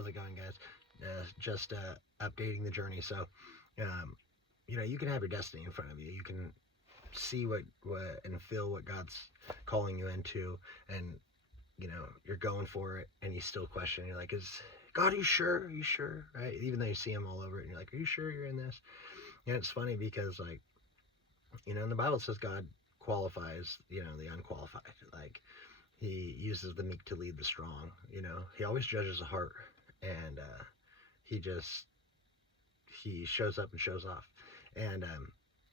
how's it going, guys? Just updating the journey. So, you can have your destiny in front of you. You can see what and feel what God's calling you into, and you're going for it, and you still question. You're like, "Is God? Are you sure? Are you sure?" Right? Even though you see Him all over it, and you're like, "Are you sure you're in this?" And it's funny because, like, in the Bible it says God qualifies, the unqualified. Like, He uses the meek to lead the strong. He always judges the heart, and he just he shows up and shows off. And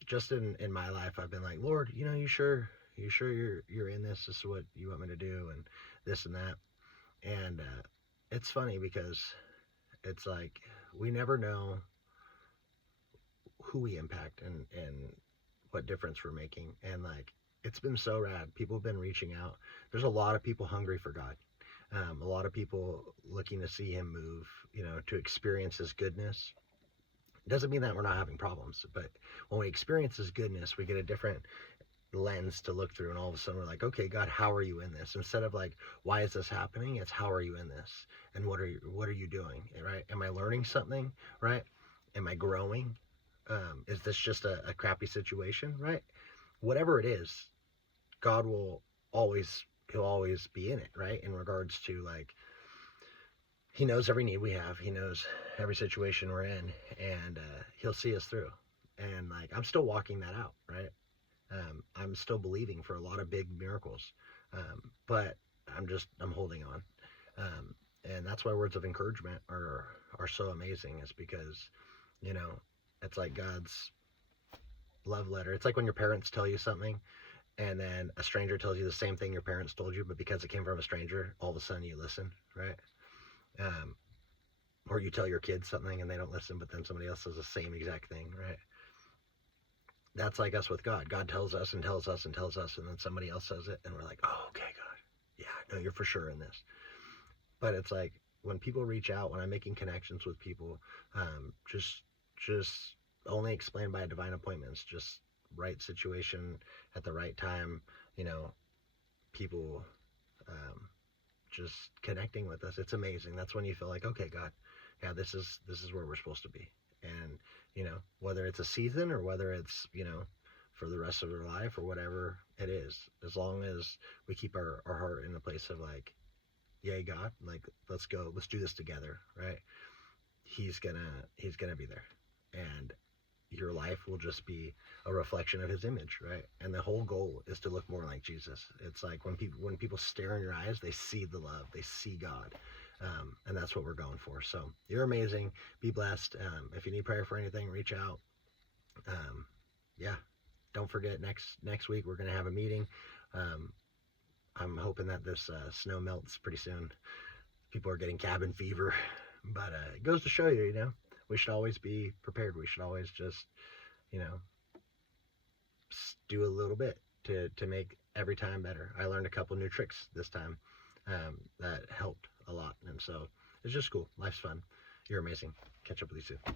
just in my life, I've been like, Lord, you sure you're in this? This is what you want me to do, and this and that. And it's funny because it's like we never know who we impact and what difference we're making. And like, it's been so rad. People have been reaching out. There's a lot of people hungry for God. A lot of people looking to see Him move, to experience His goodness. It doesn't mean that we're not having problems, but when we experience His goodness, we get a different lens to look through, and all of a sudden we're like, okay, God, how are you in this? Instead of like, why is this happening? It's how are you in this, and what are you doing, right? Am I learning something, right? Am I growing? Is this just a crappy situation, right? Whatever it is, God He'll always be in it, right? In regards to, like, He knows every need we have. He knows every situation we're in, and He'll see us through. And like, I'm still walking that out, right? I'm still believing for a lot of big miracles, but I'm holding on, and that's why words of encouragement are so amazing. Is because, it's like God's love letter. It's like when your parents tell you something, and then a stranger tells you the same thing your parents told you, but because it came from a stranger, all of a sudden you listen, right? Or you tell your kids something and they don't listen, but then somebody else says the same exact thing, right? That's like us with God. God tells us and tells us and tells us, and then somebody else says it, and we're like, oh, okay, God. Yeah, no, you're for sure in this. But it's like, when people reach out, when I'm making connections with people, just only explained by divine appointments, just right situation at the right time, people just connecting with us. It's amazing. That's when you feel like, okay, God, yeah, this is where we're supposed to be. And whether it's a season or whether it's for the rest of their life or whatever it is, as long as we keep our heart in a place of like, yay, God, like, let's go, let's do this together, right? He's gonna be there, and your life will just be a reflection of His image, right? And the whole goal is to look more like Jesus. It's like when people stare in your eyes, they see the love, they see God, and that's what we're going for. So you're amazing. Be blessed. If you need prayer for anything, reach out. Yeah, don't forget, next week we're gonna have a meeting. I'm hoping that this snow melts pretty soon. People are getting cabin fever, but it goes to show you, we should always be prepared. We should always just, you know, do a little bit to make every time better. I learned a couple new tricks this time that helped a lot, and so it's just cool. Life's fun. You're amazing. Catch up with you soon.